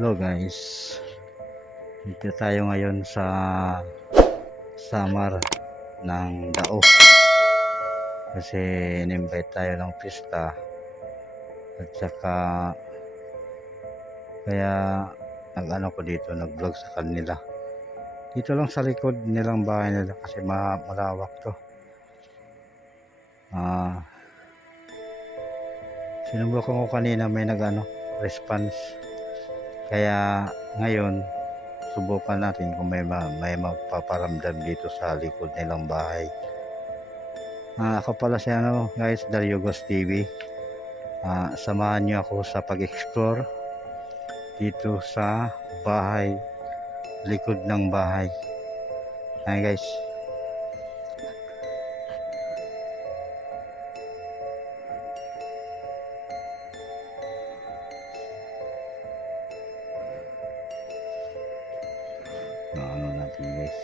Hello guys, dito tayo ngayon sa Samar ng Dao kasi in-invite tayo ng pista at saka kaya nag-ano ko dito, nag-vlog sa kanila dito lang sa likod nilang bahay nila kasi malawak to. Sinubukan ko kanina, may nag-ano response, kaya ngayon subukan natin kung may magpaparamdam dito sa likod nilang bahay. Ako pala si guys, Daryugos TV. Samahan niyo ako sa pag-explore dito sa bahay, likod ng bahay. Guys, ano natin guys,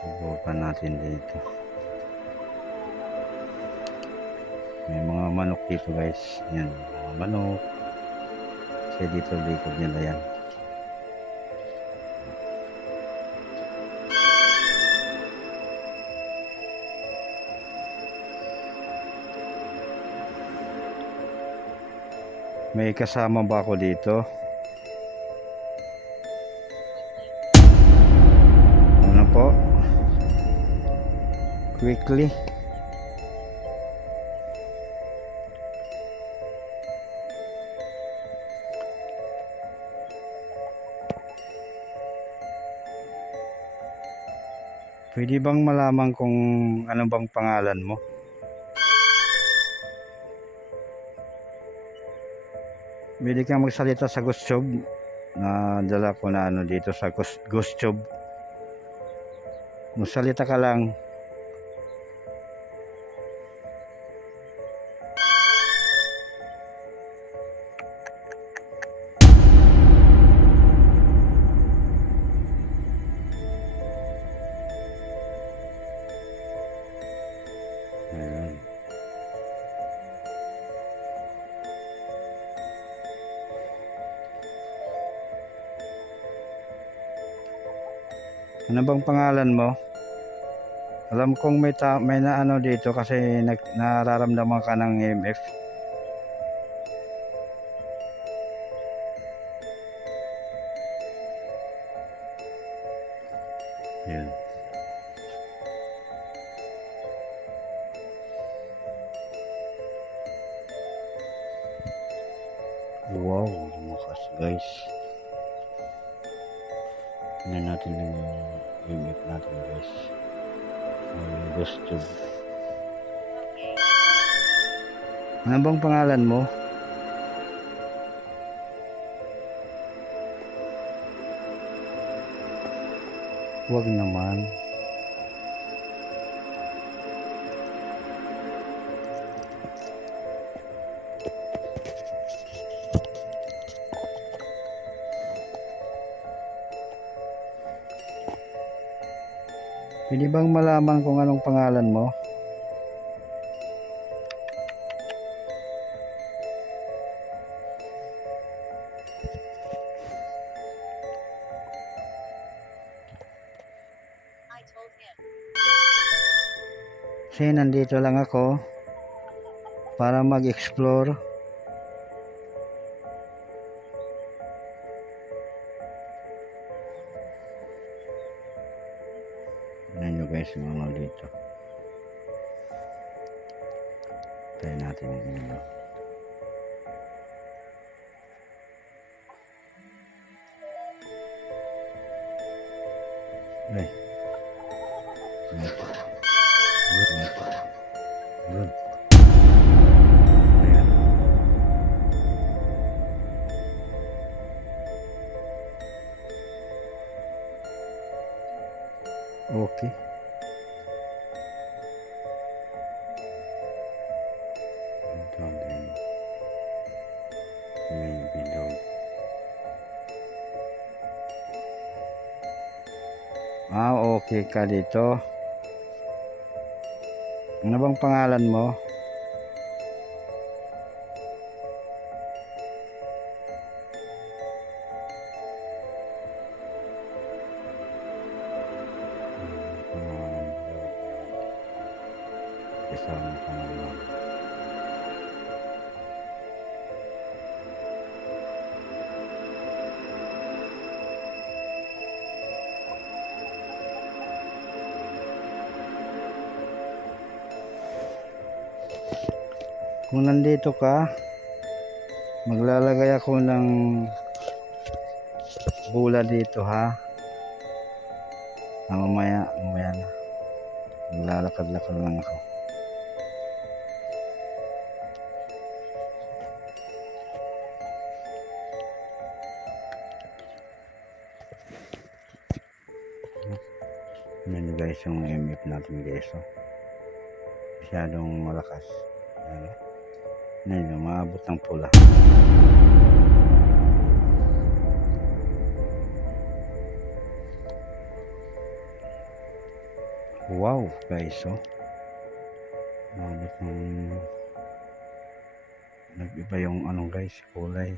subukan natin dito. May mga manok dito guys, yan, mga manok kasi dito likod nila yan. May kasama ba ako dito? Ano po? Quickly. Pwede bang malaman kung ano bang pangalan mo? Pwede kang magsalita sa GhostTube. Dala ko na ano dito sa GhostTube. Magsalita ka lang. Ayan. Ano bang pangalan mo? Alam kong may na ano dito kasi nararamdaman ka ng EMF. Yan. Wow, lumakas guys. Tingnan natin yung EMF natin guys. GhostTube. Ano bang pangalan mo? Huwag naman. Pwede bang malaman kung anong pangalan mo? Kasi nandito lang ako para mag-explore. Tignan nyo guys yung ano dito. Try natin yung ano. Ay. Good. Ayan. Okay. Maybe dog. Okay ka dito. Ano bang pangalan mo? Kung nandito ka, maglalagay ako ng bula dito ha. Mamaya na. Maglalakad-lakad lang ako. Yan guys yung MF natin guys. Masyadong malakas. Yan, umaabot ng pula. Wow guys, umaabot ng nag-iba yung ano guys, kulay.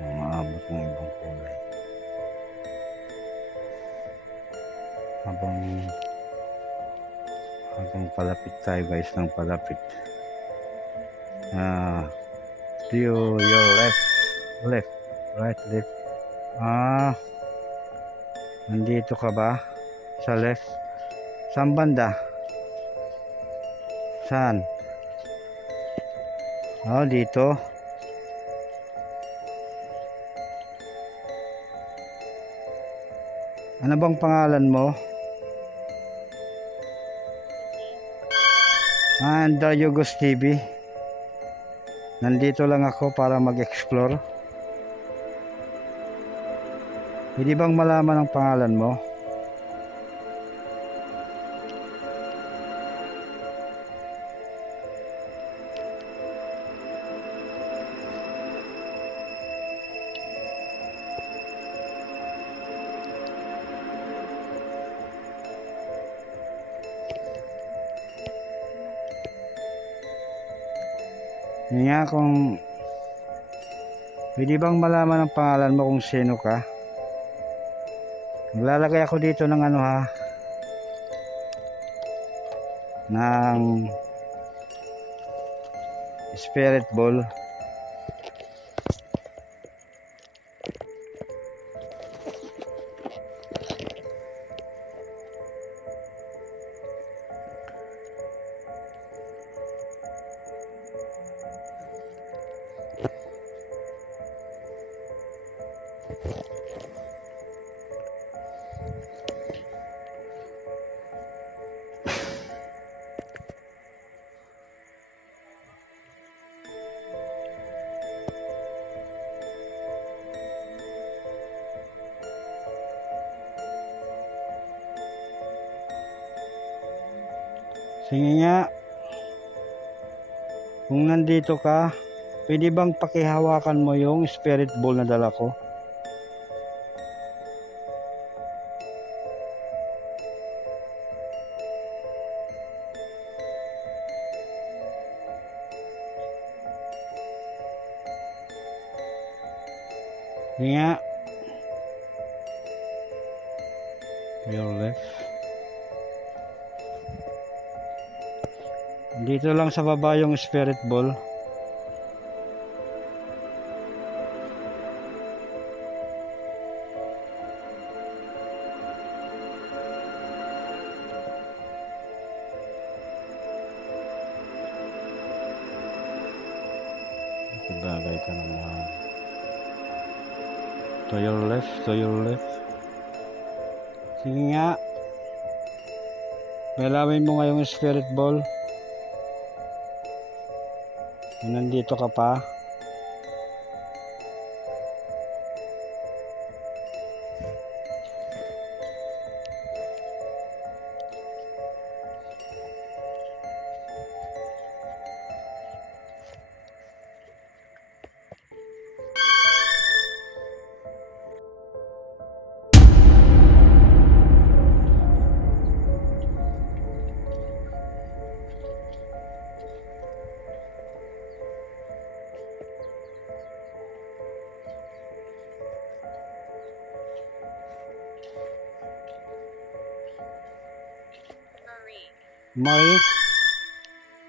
Umaabot ng ibang kulay. Habang palapit tayo guys, ng palapit. To your left, right, left. Nandito ka ba? Sa left? Saan banda? Saan? Dito. Ano bang pangalan mo? Yugos TV. Nandito lang ako para mag-explore. Hindi bang malaman ang pangalan mo? Nga, kung pwede bang malaman ang pangalan mo kung sino ka? Maglalagay ako dito ng ano ha, ng spirit ball. Sige nga, kung nandito ka, pwede bang pakihawakan mo yung spirit ball na dala ko? Sige nga. Your left. Dito lang sa baba yung spirit ball. Bagay ka naman. To your left, to your left. Sige nga. Galawin mo nga yung spirit ball. Nandito ka pa.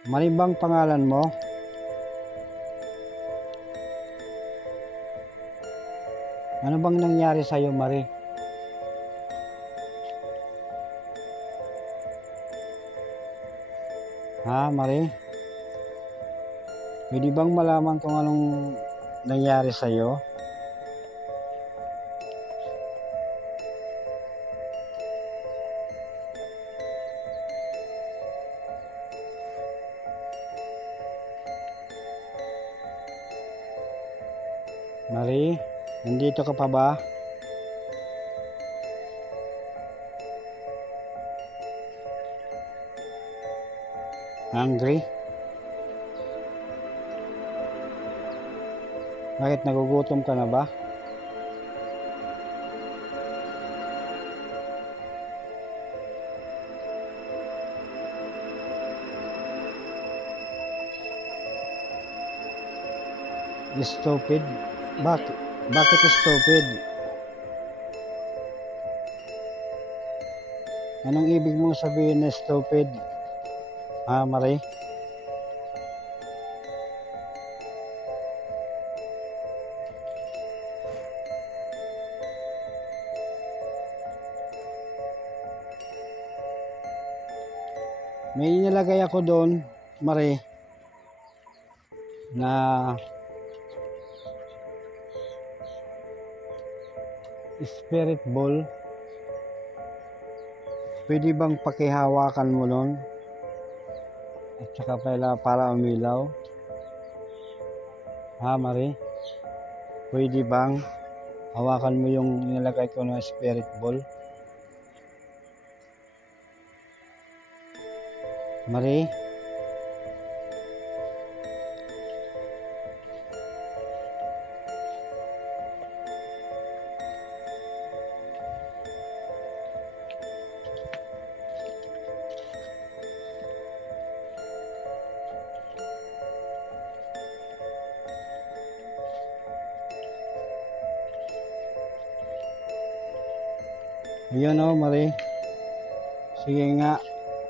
Marie bang pangalan mo? Ano bang nangyari sa'yo, Marie? Ha, Marie? Pwede bang malaman kung anong nangyari sa'yo? Marie, nandito ka pa ba? Hungry? Bakit nagugutom ka na ba? Stupid? Bakit stupid? Anong ibig mong sabihin na stupid? Ha, Marie? May inilagay ako doon, Marie, na spirit ball. Pwede bang pakihawakan mo nun? At saka para umilaw? Ha, Marie? Pwede bang hawakan mo yung nilagay ko na spirit ball? Marie? Ayun o, Marie. Sige nga,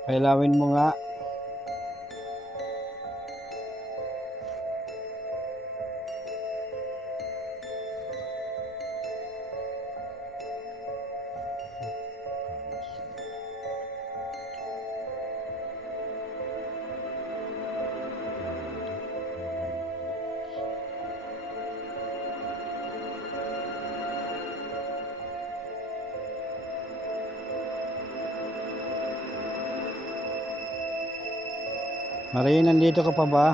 pailawin mo nga. Marie, nandito ka pa ba?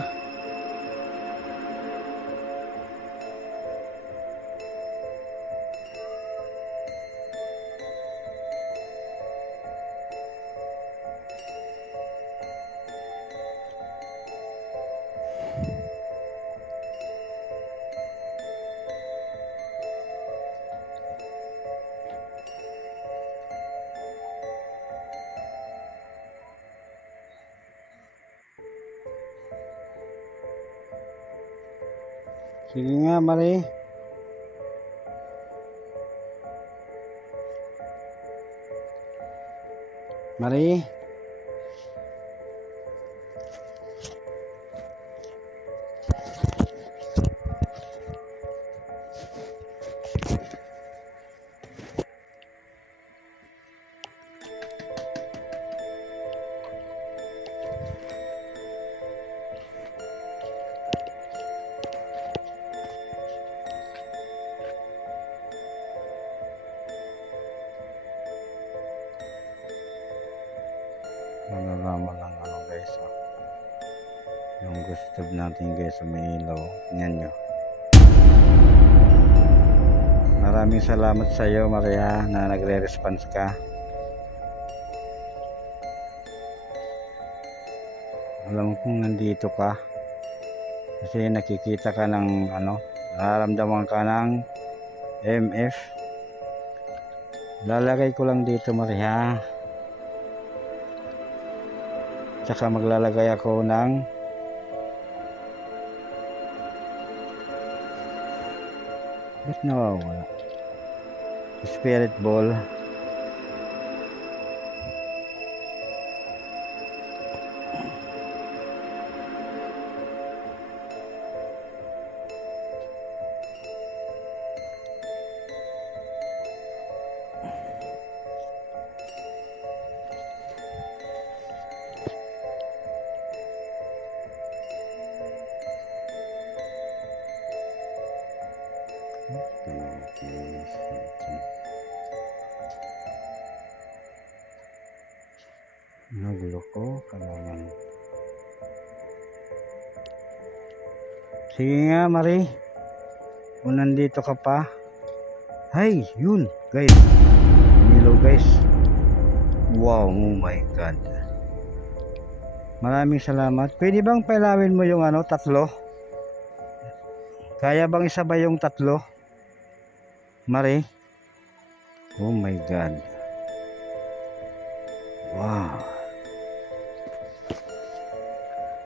Sige nga, Marie. Marie? Malalaman lang ano guys, yung gusto natin guys sa may ilaw. Tingnan nyo. Maraming salamat sa iyo, Maria, na nagre-response ka. Alam kong nandito ka kasi nakikita ka ng nararamdaman ka ng MF. Lalagay ko lang dito, Maria. Tsaka maglalagay ako ng ba't nawawala? Spirit ball. Sige nga, Mari. Kung nandito ka pa. Hay, yun, guys. Hello, guys. Wow, oh my God. Maraming salamat. Pwede bang pailawin mo yung tatlo? Kaya bang isabay yung tatlo? Mari? Oh my God. Wow.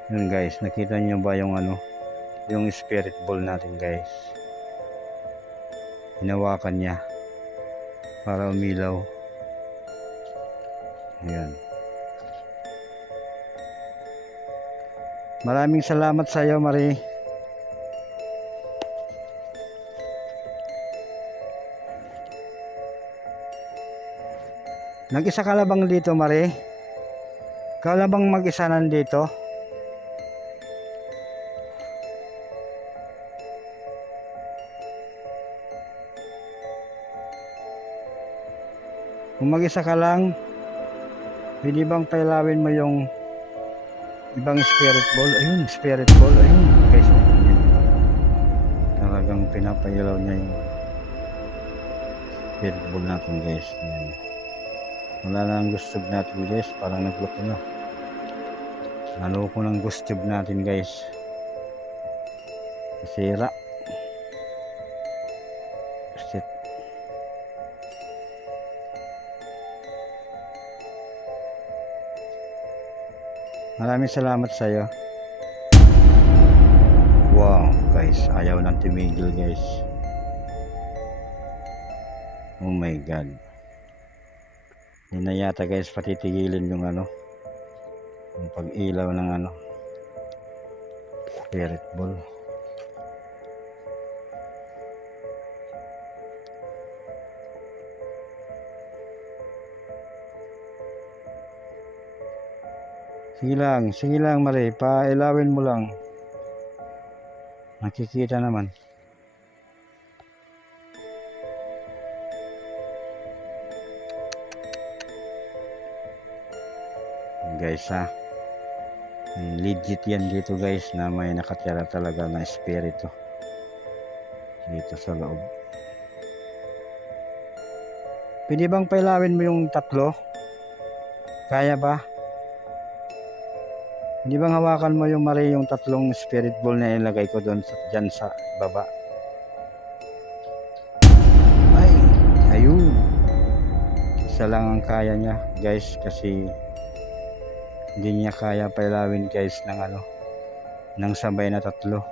Yun guys, nakita niyo ba yung yung spirit ball natin guys? Hinawakan niya para umilaw. Ayan. Maraming salamat sa iyo, Mari. Nag-isa ka lang bang dito, Mari? Ikaw lang bang mag-isa nandito? Kung mag-isa ka lang, pwede bang pailawin mo yung ibang spirit ball? Ayun, spirit ball. Ayun, guys. Talagang pinapailaw niya yung spirit ball natin, guys. Ayan. Wala na ang gustog natin, guys. Parang nagloko na. Naloko ng gustog natin, guys. Sira. Shit. Maraming salamat sa iyo. Wow, guys, ayaw nang tumigil, guys. Oh my God. Hindi na yata, guys, patitigilin yung yung pag-ilaw ng spirit ball. Sige lang, Mari, pailawin mo lang. Nakikita naman. Guys, legit yan dito, guys, na may nakatira talaga na espiritu dito sa loob. Pwede bang pailawin mo yung tatlo? Kaya ba? Hindi bang hawakan mo yung Mari yung tatlong spirit ball na ilagay ko doon dyan sa baba? Ay, ayun. Isa lang ang kaya niya, guys, kasi hindi niya kaya pailawin, guys, ng sabay na tatlo.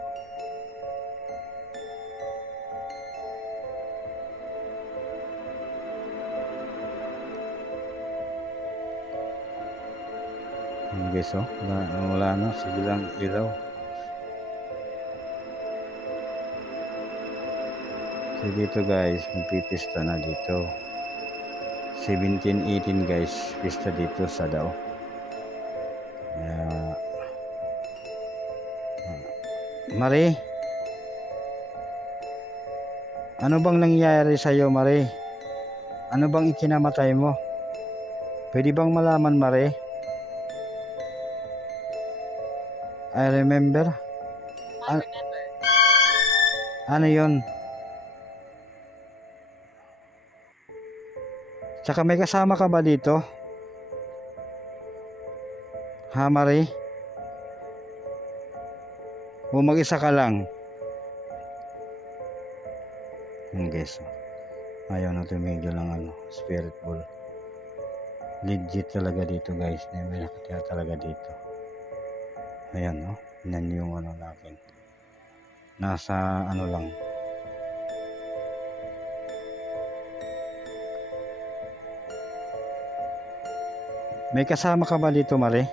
Guys, wala na, sige lang ilaw. So dito, guys, magpipista na dito 17-18, guys, pista dito sa Dao. Mari, ano bang nangyayari sa iyo, Mari? Ano bang ikinamatay mo? Pwede bang malaman, Mari? I remember. Ano yun? Tsaka may kasama ka ba dito? Ha, Mari? O mag-isa ka lang? Guys, ayaw na tumigil ng spirit ball. Legit talaga dito, guys. May nakatira talaga dito. Ayan, no? Yan yung natin. Nasa lang. May kasama ka ba dito, Mari?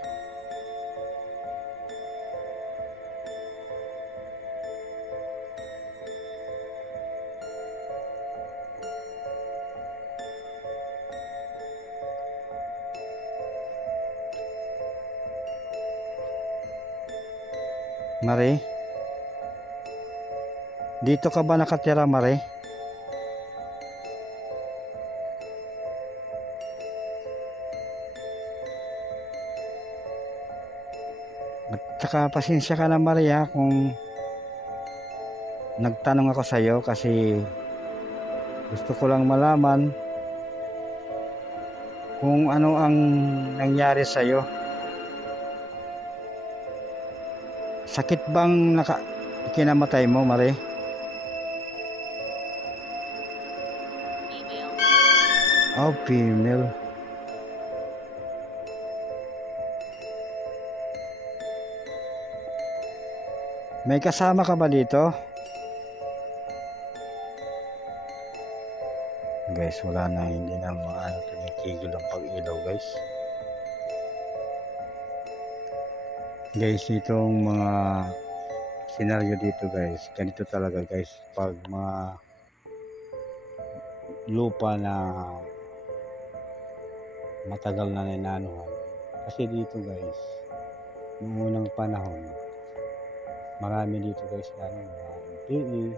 Mari? Dito ka ba nakatira, Mari? At saka pasensya ka na, Mari, kung nagtanong ako sa iyo kasi gusto ko lang malaman kung ano ang nangyari sa iyo. Sakit bang kinamatay mo, Mare? Oh, female. May kasama ka ba dito? Guys, wala na, hindi na tumikigil ang pag-ilaw, guys. Guys, itong mga senaryo dito, guys, ganito talaga, guys, pag mga lupa na matagal na ninanuhan. Kasi dito, guys, noong unang panahon, marami dito, guys, na PE,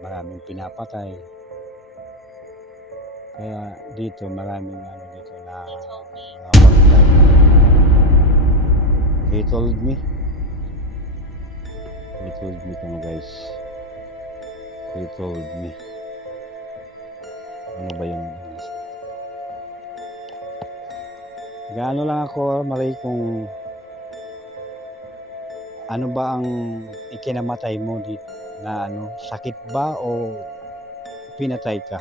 maraming pinapatay. Kaya dito maraming dito na mga bantay. He told me kung guys. He told me. Ano ba yung gaano lang ako, Maray, kung ano ba ang ikinamatay mo dito na sakit ba o pinatay ka?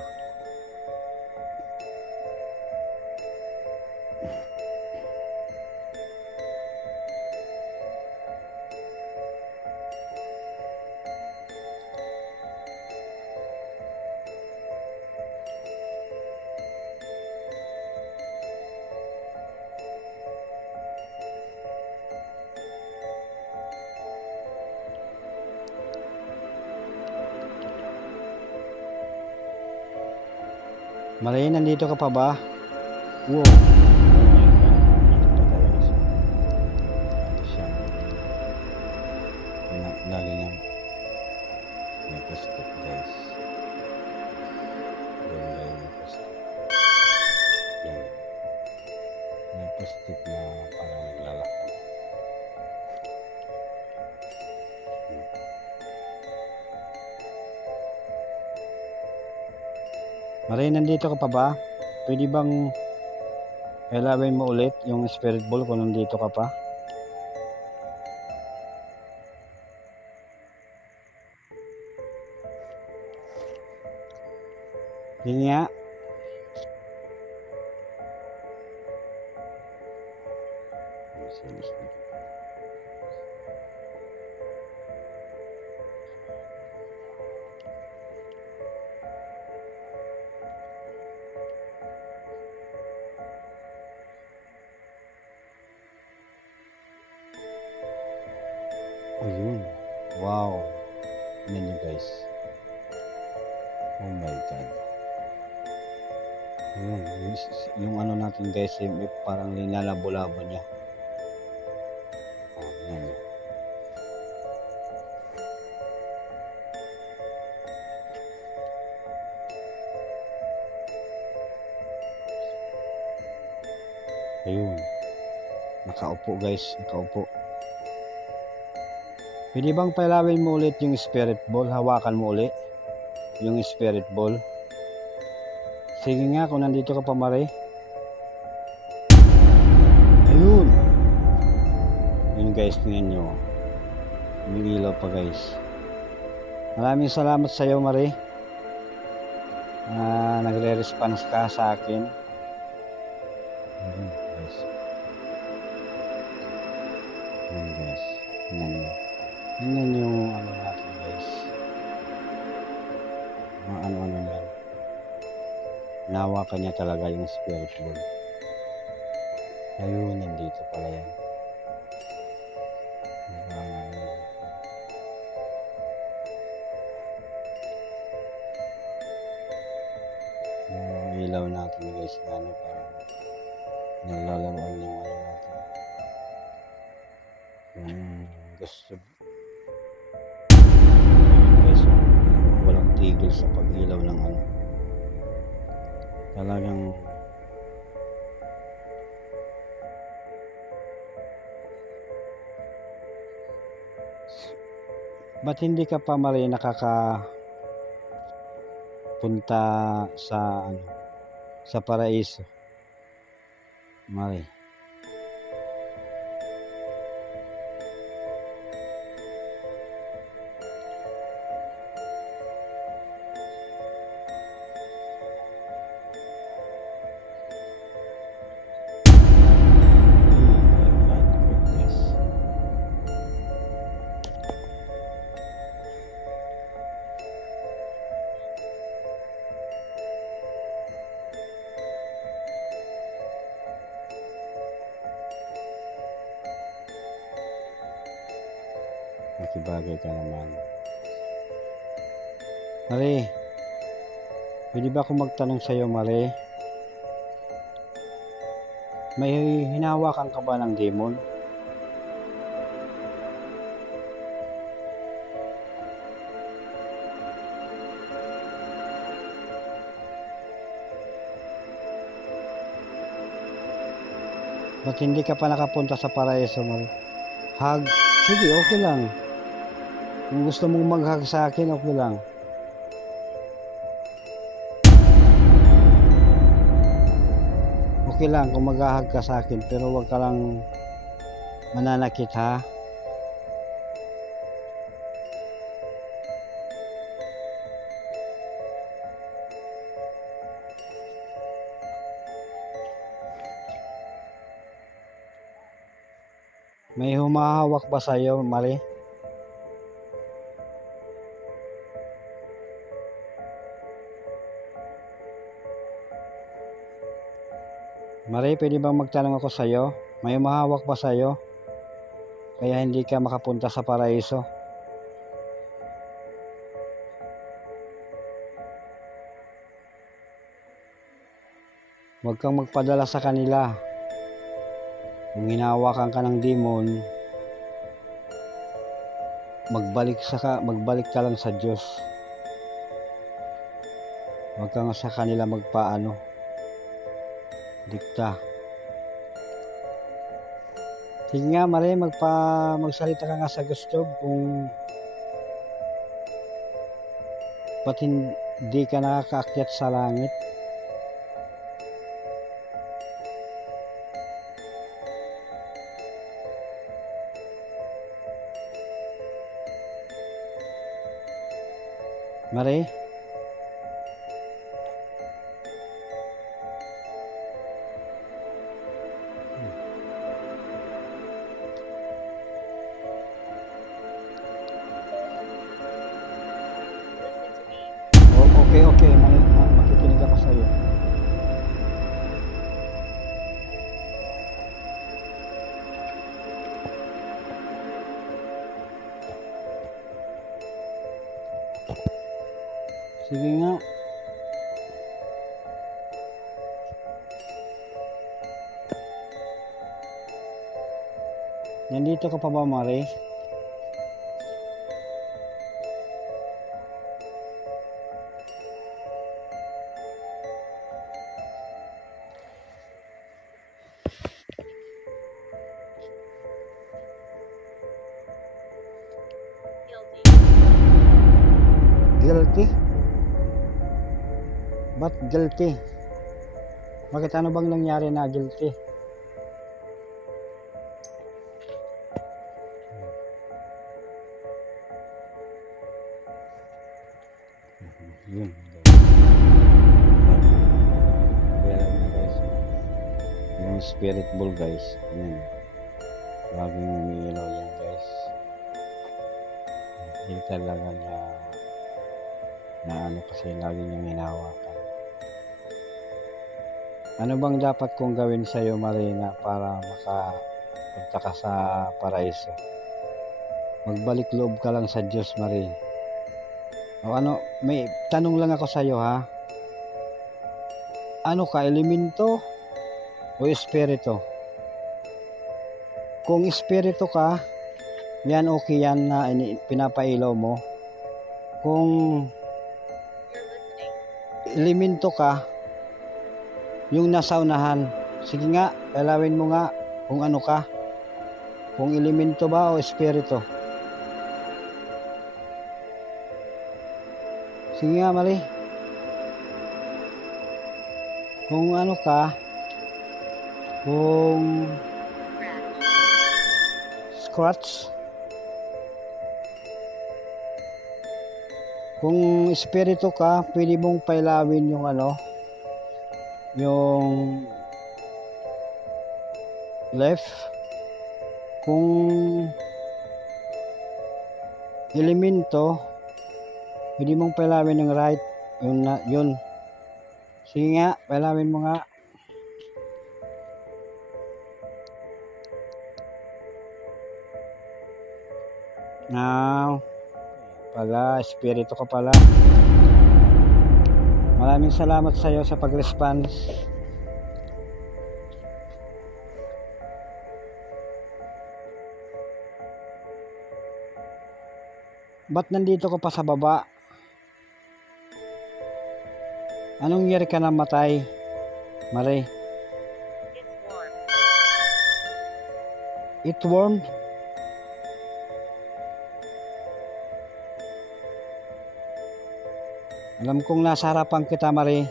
Maray, nandito ka pa ba? Wow. Dito pa talaga siya. Lagi niyang may plastic, guys. Yan, may plastic. Yan. May plastic na parang naglalakad. Maray, nandito ka pa ba? Pwede bang ilawin mo ulit yung spirit ball kung nandito ka pa? Hindi nga. Ayun. Wow. Tignan nyo, guys. Oh my God. Ayun. Yung ano natin, guys, may parang linalabo-labo niya. Ayan. Ayun. Nakaupo, guys. Nakaupo. Pwede bang pailawin mo ulit yung spirit ball? Hawakan mo ulit yung spirit ball. Sige nga, kung nandito ka pa, Mare. Ayun. Ayun, guys, tingnan nyo. Umiilaw pa, guys. Maraming salamat sa iyo, Mare. Nagre-response ka sa akin. Ayun, guys. Ayun, guys. Tingnan nyo. Tingnan yung ano natin, guys. Mga ano-ano yan. Nawakan niya talaga yung spirit ball. Ayun, nandito pala yan. Yung ilaw natin, guys, na parang naglalaroan yung ano natin. Yung gusto. Guys, walang tigil sa pag-ilaw ng ano. Talagang Ba't hindi ka pa Marie nakakapunta sa ano, sa paraiso? Marie. Makibagay ka naman. Marie, pwede ba ako magtanong sa'yo, Marie? May hinahawakan ka ba ng demon? Ba't hindi ka pa nakapunta sa paraiso, Marie? Hug? Sige, okay lang. Kung gusto mong mag-hug sa akin, okay lang. Okay lang kung mag-hug ka sa akin, pero wag ka lang mananakit, ha? May humahawak ba sa'yo, Marie? Marie, pwede bang magtanong ako sa'yo? May humahawak ba sa'yo? Kaya hindi ka makapunta sa paraiso? Huwag kang magpadala sa kanila. Kung hinahawakan ka ng demon, magbalik ka lang sa Diyos. Huwag kang sa kanila magpaano, dikta. Sige nga, Marie, magsalita ka nga sa gusto kung ba't hindi ka nakakaakyat sa langit. Marie? Okay, makikinig ako sa iyo. Sige nga. Nandito ka pa ba, Marie? Guilty? Ba't guilty? Bakit ano bang nangyari na guilty? Yun. Kaya lang na guys. Yung spirit ball guys. Yan. Laging umiilaw yan guys. Hindi talaga niya na ano kasi lagi niyang hinahawakan. Ano bang dapat kong gawin sa iyo, Marina, para makapunta ka sa paraiso? Magbalik loob ka lang sa Diyos, Marina. O ano, may tanong lang ako sa iyo, ha? Ano ka, elemento o espiritu? Kung espiritu ka, yan okay yan na pinapailaw mo. Kung elemento ka, yung nasa unahan, sige nga, palawin mo nga kung ano ka. Kung elemento ba o espiritu. Sige nga, Mari. Kung ano ka, kung scratch, kung espiritu ka, pwede mong pailawin yung ano, yung left. Kung elemento, pwede mong pailawin yung right. Yun. Sige nga, pailawin mo nga. Now, pala, espiritu ka pala. Maraming salamat sa iyo sa pag-response. Ba't nandito ka pa sa baba? Anong year ka namatay, Mari? It's warm. Alam kong nasa harapan kita, Mari.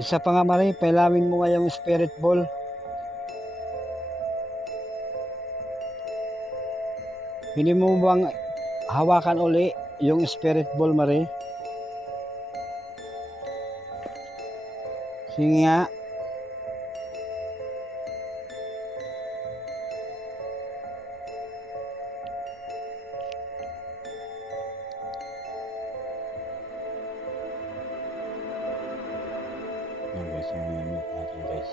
Isa pa nga, Mari, pailawin mo nga yung spirit ball. Hindi mo bang hawakan uli yung spirit ball, Mari? Sige nga. Yan guys, yung mute natin guys.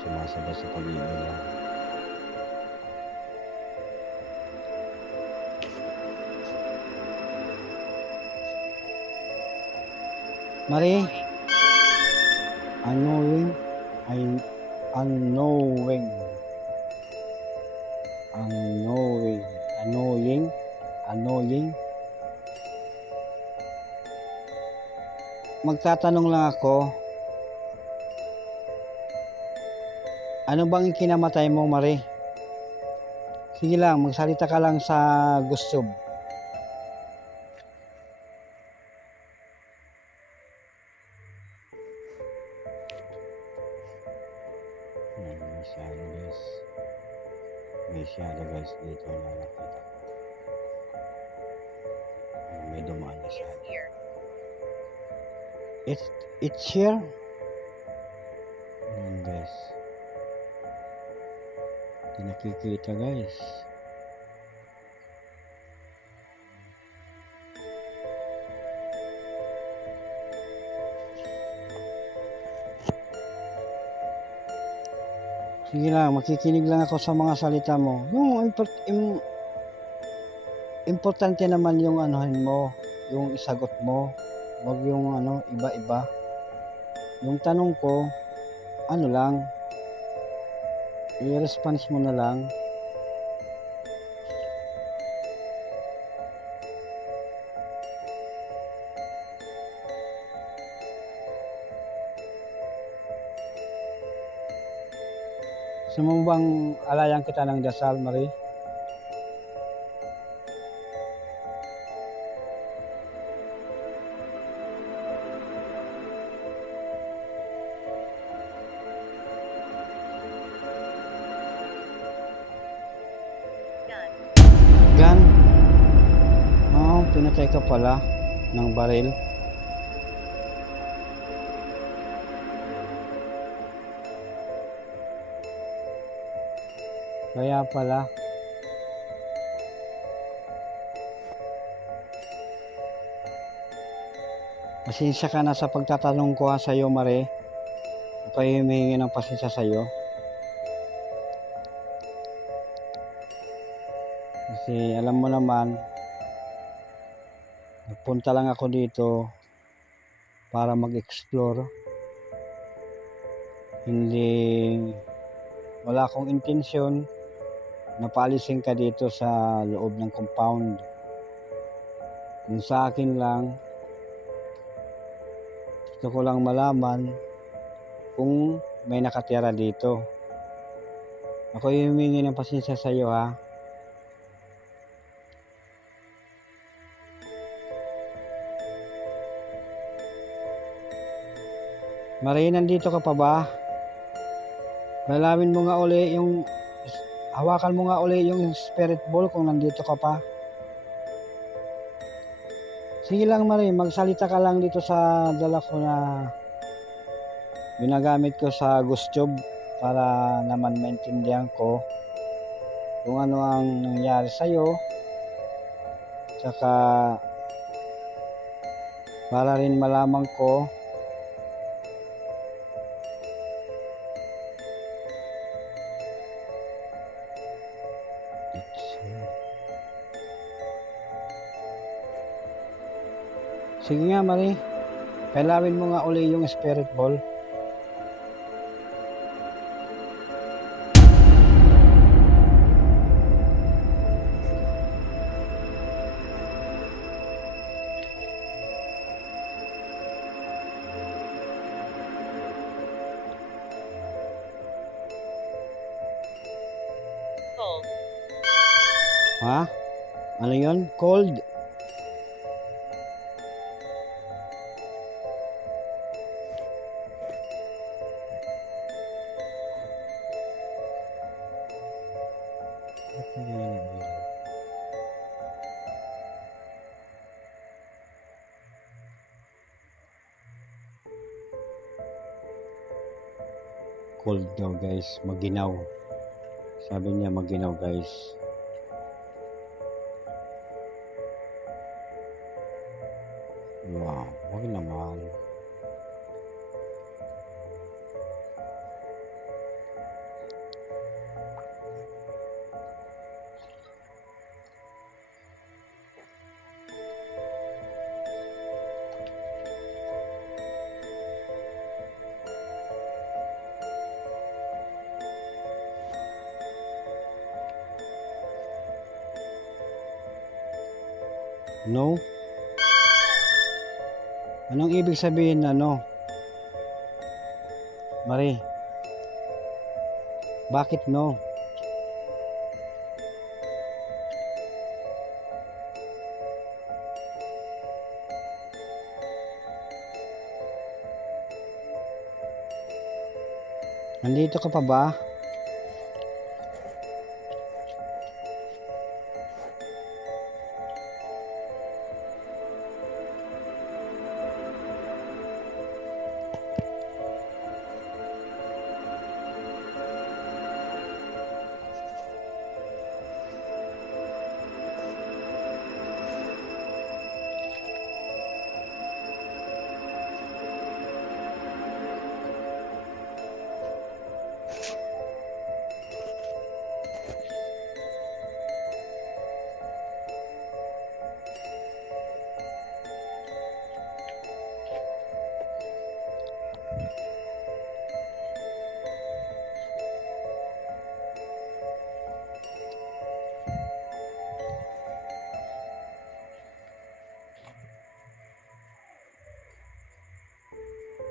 Sumasabay sa pag-iilan. Mari, unknowing, annoying. Magtatanong lang ako, ano bang kinamatay mo, Mari? Sige lang, magsalita ka lang sa gusto. May shadow guys dito na nakita ko. May dumaan na shadow. It's here. Ayan guys. Hindi nakikita guys. Sige lang, makikinig lang ako sa mga salita mo. Yung importante naman yung anuhin mo, yung isagot mo. Huwag yung ano, iba-iba. Yung tanong ko, ano lang, i-response mo na lang. Gusto mo bang alayan kita ng dasal, Mari? Gun? Oh, pinatay ka pala ng baril. Kaya pala. Pasensya ka na sa pagtatanong ko sa iyo, Mari. Ako'y humihingi ng pasensya sa iyo. Kasi alam mo naman, nagpunta lang ako dito para mag-explore. Wala akong intensyon na paalisin ka dito sa loob ng compound. Yung sa akin lang, gusto ko lang malaman kung may nakatira dito. Ako humingi ng pasensya sa iyo, ha. Marie, nandito ka pa ba? Galawin mo nga uli yung, hawakan mo nga uli yung spirit ball kung nandito ka pa. Sige lang Marie, magsalita ka lang dito sa dala ko na ginagamit ko sa GhostTube para naman maintindihan ko kung ano ang nangyari sa'yo, tsaka para rin malaman ko sige nga Marie, pailawin mo nga uli yung spirit ball. Cold. Ha? Ano yun? Cold? Cold daw guys, maginaw. Sabi niya maginaw guys. Wow, wag naman. No? Anong ibig sabihin na no? Marie, bakit no? Nandito ka pa ba?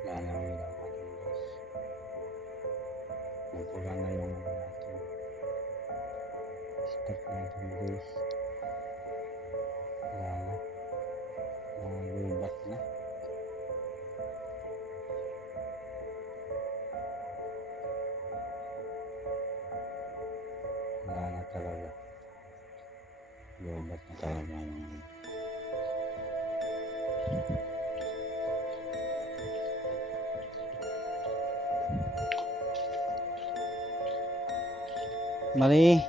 Lalawin lang natin guys. Magpula na yung ano natin. Start natin guys. Wala na. Nalibat na. Wala na talaga. Libat na talaga yung Marie,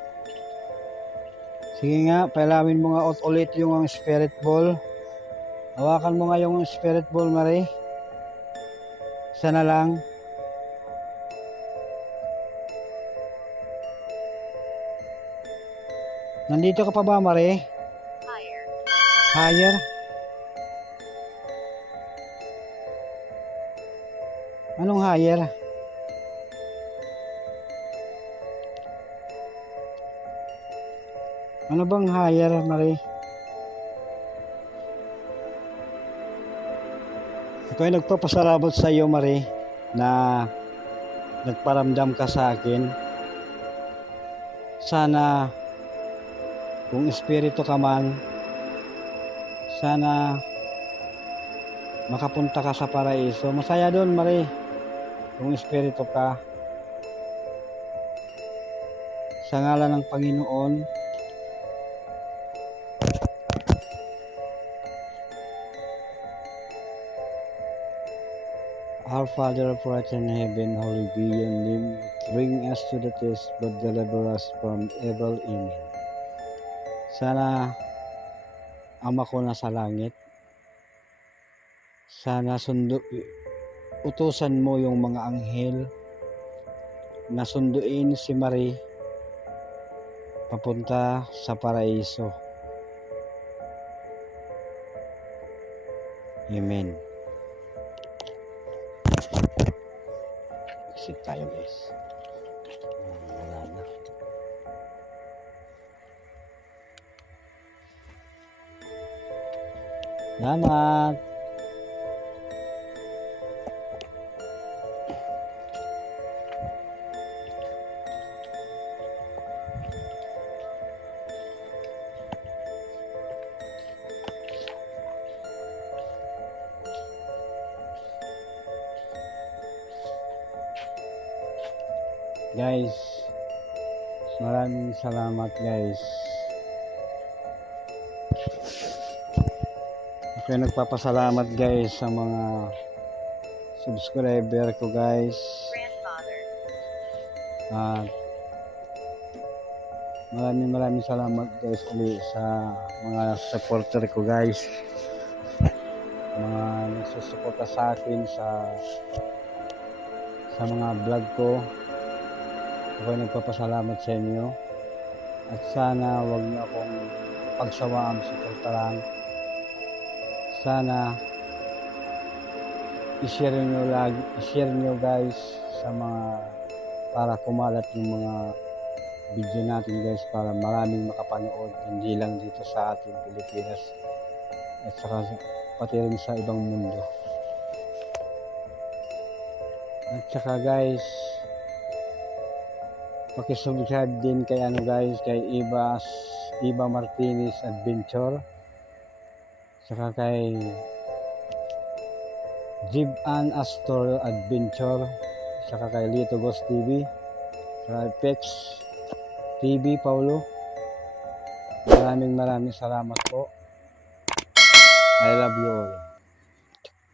sige nga, pailawin mo nga ulit yung spirit ball. Hawakan mo nga yung spirit ball, Marie. Isa na lang. Nandito ka pa ba, Marie? Higher. Higher? Anong higher? Ano bang higher, Marie? Ako ay nagpapasalamat sa iyo, Marie, na nagparamdam ka sa akin. Sana kung espiritu ka man, sana makapunta ka sa paraiso. Masaya doon, Marie. kung espiritu ka, sa ngalan ng Panginoon, Our Father who art in heaven, holy be your name. Bring us to the test, but deliver us from evil. Amen. Sana, Ama ko na sa langit, sana utusan mo yung mga anghel na sunduin si Marie papunta sa paraiso. Amen. Exit tayo guys. Wala na. Salamat. Guys, maraming salamat guys. Ako nagpapasalamat guys sa mga subscriber ko guys. At maraming salamat guys ulit sa mga supporter ko guys. Mga nagsusuporta sa akin sa mga vlog ko. Ako nagpapasalamat sa inyo. At sana wag niyo akong pagsawaan sa suportahan. Sana i-share niyo guys sa mga para kumalat yung mga video natin guys para maraming makapanood, hindi lang dito sa ating Pilipinas at saka pati rin sa ibang mundo. At saka guys, pakisubscribe din kay kay Eva Martinez Adventure, saka kay Jiban Astor Adventure, saka kay Lito Ghost TV, saka Pex TV Paulo. Maraming salamat po. I love you all.